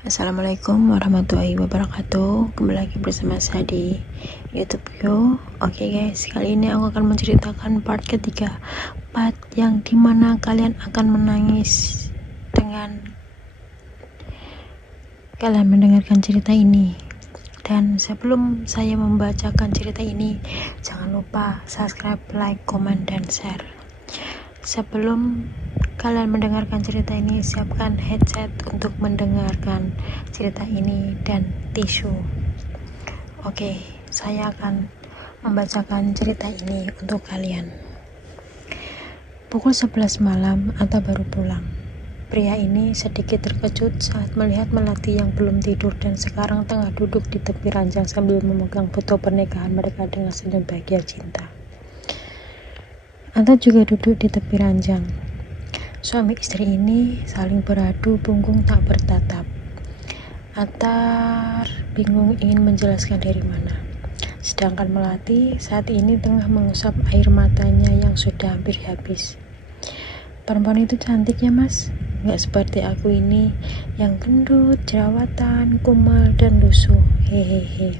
Assalamualaikum warahmatullahi wabarakatuh. Kembali lagi bersama saya di YouTube Yo. Oke guys, kali ini aku akan menceritakan part ketiga, part yang dimana kalian akan menangis dengan kalian mendengarkan cerita ini. Dan sebelum saya membacakan cerita ini, jangan lupa subscribe, like, comment, dan share. Sebelum kalian mendengarkan cerita ini, siapkan headset untuk mendengarkan cerita ini dan tisu. Oke, saya akan membacakan cerita ini untuk kalian. Pukul 11 malam atau baru pulang. Pria ini sedikit terkejut saat melihat Melati yang belum tidur dan sekarang tengah duduk di tepi ranjang sambil memegang foto pernikahan mereka dengan senyum bahagia cinta. Anta juga duduk di tepi ranjang. Suami istri ini saling beradu punggung tak bertatap. Atar bingung ingin menjelaskan dari mana. Sedangkan Melati saat ini tengah mengusap air matanya yang sudah hampir habis. Perempuan itu cantik ya mas? Gak seperti aku ini yang gendut, jerawatan, kumal, dan lusuh. Hehehe.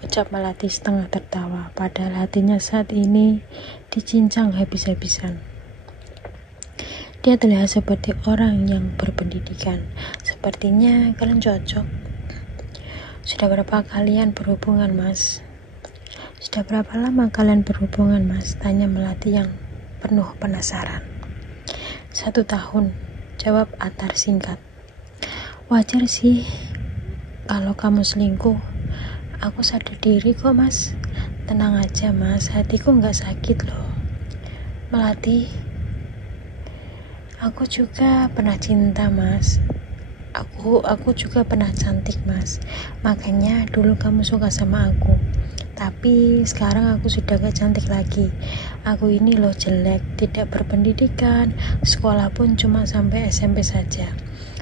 Ucap Melati setengah tertawa, padahal hatinya saat ini dicincang habis-habisan. Dia terlihat seperti orang yang berpendidikan. Sepertinya kalian cocok. Sudah berapa kalian berhubungan, mas? Sudah berapa lama kalian berhubungan, mas? Tanya Melati yang penuh penasaran. 1 tahun, jawab Atar singkat. Wajar sih kalau kamu selingkuh. Aku sadar diri kok, mas. Tenang aja, mas. Hatiku gak sakit loh. Melati, aku juga pernah cinta, mas. Aku juga pernah cantik, mas. Makanya dulu kamu suka sama aku. Tapi sekarang aku sudah gak cantik lagi. Aku ini loh jelek, tidak berpendidikan, sekolah pun cuma sampai SMP saja.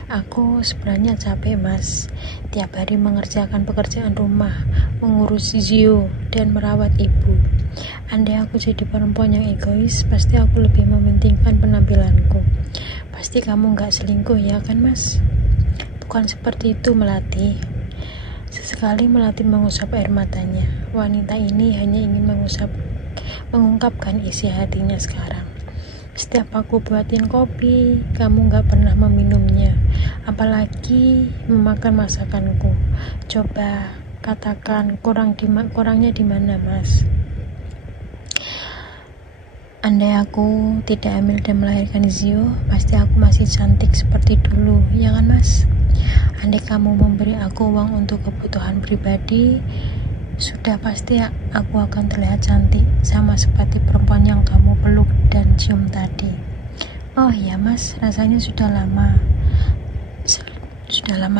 Aku sebenarnya capek, mas. Tiap hari mengerjakan pekerjaan rumah, mengurus Zio, dan merawat ibu. Andai aku jadi perempuan yang egois, pasti aku lebih mementingkan penampilanku. Pasti kamu gak selingkuh ya kan, mas? Bukan seperti itu, Melati. Sesekali Melati mengusap air matanya. Wanita ini hanya ingin mengungkapkan isi hatinya sekarang. Setiap aku buatin kopi, kamu gak pernah meminumnya, apalagi memakan masakanku. Coba katakan kurangnya di mana, mas? Andai aku tidak hamil dan melahirkan Zio, pasti aku masih cantik seperti dulu, ya kan, mas? Andai kamu memberi aku uang untuk kebutuhan pribadi, sudah pasti aku akan terlihat cantik, sama seperti perempuan yang kamu peluk dan cium tadi. Oh iya mas, rasanya sudah lama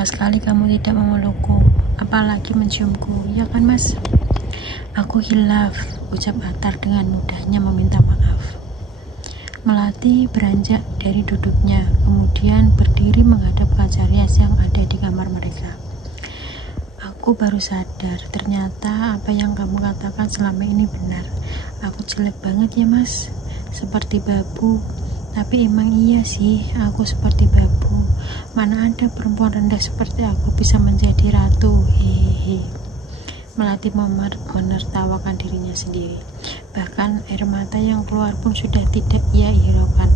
sekali kamu tidak memelukku, apalagi menciumku, ya kan mas? Aku hilaf, ucap Atar dengan mudahnya meminta maaf. Melati beranjak dari duduknya, kemudian berdiri menghadap kaca rias yang ada di kamar mereka. Aku baru sadar, ternyata apa yang kamu katakan selama ini benar. Aku jelek banget ya mas, seperti babu. Tapi emang iya sih, aku seperti babu. Mana ada perempuan rendah seperti aku bisa menjadi ratu, hehehe. Melati menertawakan dirinya sendiri. Bahkan air mata yang keluar pun sudah tidak ia hiraukan.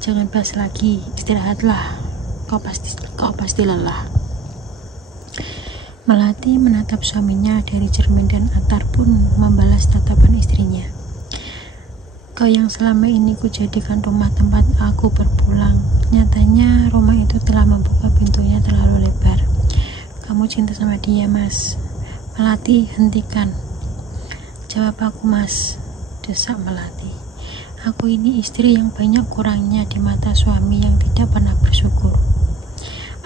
Jangan bahas lagi, istirahatlah. Kau pasti lelah. Melati menatap suaminya dari cermin dan Atar pun membalas tatapan istrinya. Kau yang selama ini kujadikan rumah tempat aku berpulang, nyatanya rumah itu telah membuka pintunya terlalu lebar. Kamu cinta sama dia, mas? Melati, hentikan. Jawab aku, mas, desak Melati. Aku ini istri yang banyak kurangnya di mata suami yang tidak pernah bersyukur.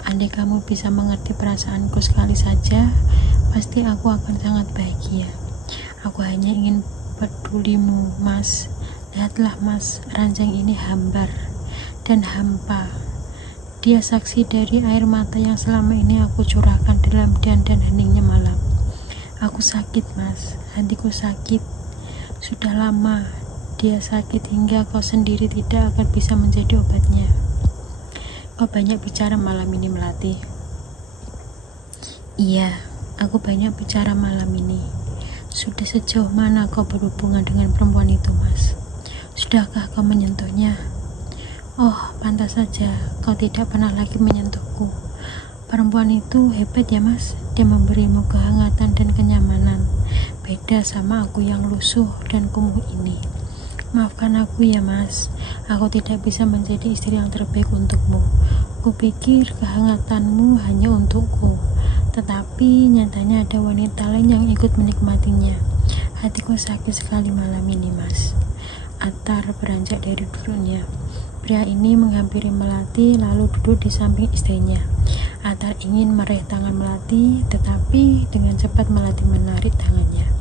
Andai kamu bisa mengerti perasaanku sekali saja, pasti aku akan sangat bahagia. Aku hanya ingin pedulimu, mas. Lihatlah, mas, ranjang ini hambar dan hampa. Dia saksi dari air mata yang selama ini aku curahkan dalam diam dan heningnya malam. Aku sakit, mas. Hatiku sakit. Sudah lama dia sakit hingga kau sendiri tidak akan bisa menjadi obatnya. Kau banyak bicara malam ini, Melati. Iya, aku banyak bicara malam ini. Sudah sejauh mana kau berhubungan dengan perempuan itu, Mas? Sudahkah kau menyentuhnya? Oh, pantas saja kau tidak pernah lagi menyentuhku. Perempuan itu hebat ya, Mas. Dia memberimu kehangatan dan kenyamanan. Beda sama aku yang lusuh dan kumuh ini. Maafkan aku ya, Mas. Aku tidak bisa menjadi istri yang terbaik untukmu. Kupikir kehangatanmu hanya untukku, tetapi nyatanya ada wanita lain yang ikut menikmatinya. Hatiku sakit sekali malam ini, Mas. Atar beranjak dari duduknya. Pria ini menghampiri Melati lalu duduk di samping istrinya. Atar ingin meraih tangan Melati, tetapi dengan cepat Melati menarik tangannya.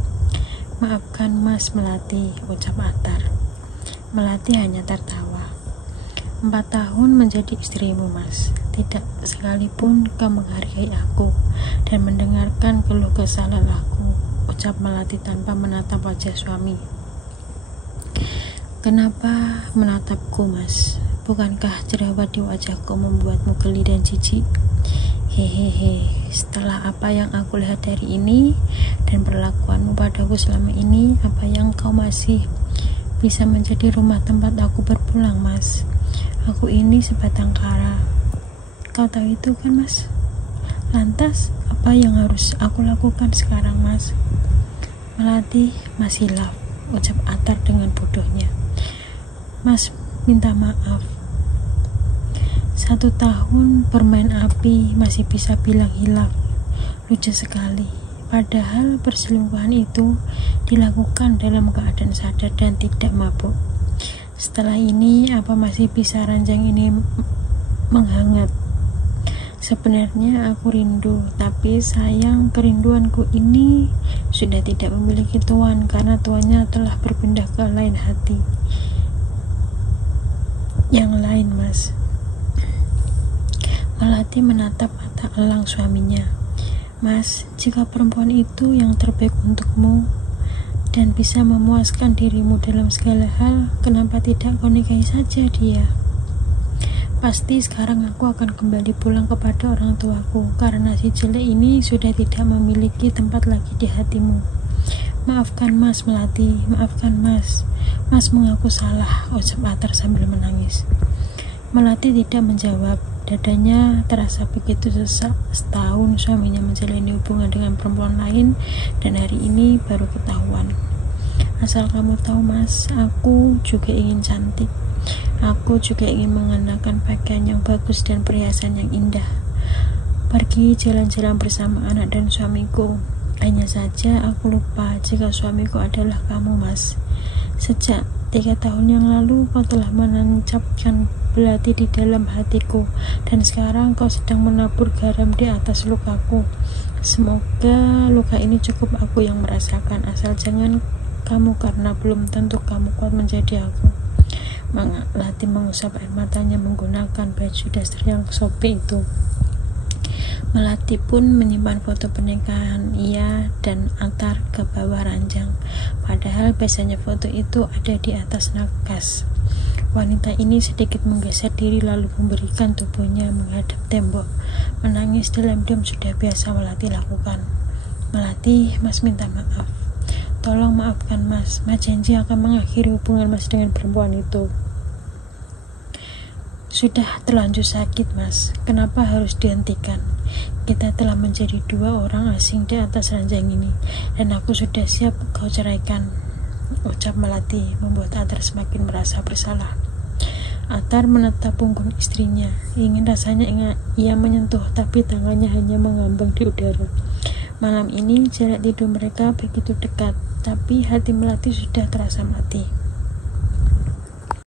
Maafkan Mas Melati, ucap Atar. Melati hanya tertawa. 4 tahun menjadi istrimu, Mas. Tidak sekalipun kau menghargai aku dan mendengarkan keluh kesah lelahku, ucap Melati tanpa menatap wajah suami. Kenapa menatapku, Mas? Bukankah jerawat di wajahku membuatmu geli dan jijik? Hehehe, setelah apa yang aku lihat dari ini dan perlakuanmu padaku selama ini, apa yang kau masih bisa menjadi rumah tempat aku berpulang, Mas? Aku ini sebatang kara. Kau tahu itu kan, Mas? Lantas, apa yang harus aku lakukan sekarang, Mas? Melati masih hilaf, ucap Atar dengan bodohnya. Mas, minta maaf. 1 tahun bermain api masih bisa bilang hilaf. Lucu sekali. Padahal perselingkuhan itu dilakukan dalam keadaan sadar dan tidak mabuk. Setelah ini, apa masih bisa ranjang ini menghangat? Sebenarnya aku rindu, tapi sayang kerinduanku ini sudah tidak memiliki tuan karena tuannya telah berpindah ke lain hati. Yang lain, Mas. Melati menatap mata elang suaminya. Mas, jika perempuan itu yang terbaik untukmu dan bisa memuaskan dirimu dalam segala hal, kenapa tidak kau nikahi saja dia? Pasti sekarang aku akan kembali pulang kepada orang tuaku karena si jelek ini sudah tidak memiliki tempat lagi di hatimu. Maafkan Mas Melati, maafkan Mas. Mas mengaku salah, ucap Atar sambil menangis. Melati tidak menjawab. Dadanya terasa begitu sesak. Setahun suaminya menjalani hubungan dengan perempuan lain dan hari ini baru ketahuan. Asal kamu tahu, Mas, aku juga ingin cantik. Aku juga ingin mengenakan pakaian yang bagus dan perhiasan yang indah. Pergi jalan-jalan bersama anak dan suamiku. Hanya saja aku lupa jika suamiku adalah kamu, Mas. Sejak 3 tahun yang lalu kau telah menancapkan belati di dalam hatiku dan sekarang kau sedang menabur garam di atas lukaku. Semoga luka ini cukup aku yang merasakan, asal jangan kamu karena belum tentu kamu kuat menjadi aku. Melati mengusap air matanya menggunakan baju dasar yang sobek itu. Melati pun menyimpan foto pernikahan ia dan Atar ke bawah ranjang. Padahal biasanya foto itu ada di atas nakas. Wanita ini sedikit menggeser diri lalu memberikan tubuhnya menghadap tembok. Menangis dalam diam sudah biasa Melati lakukan. Melati, Mas minta maaf. Tolong maafkan Mas. Mas janji akan mengakhiri hubungan Mas dengan perempuan itu. Sudah terlanjur sakit, Mas. Kenapa harus dihentikan? Kita telah menjadi 2 orang asing di atas ranjang ini, dan aku sudah siap kau ceraikan, ucap Melati, membuat Atar semakin merasa bersalah. Atar menatap punggung istrinya. Ingin rasanya ia menyentuh, tapi tangannya hanya mengambang di udara. Malam ini jarak tidur mereka begitu dekat, tapi hati Melati sudah terasa mati.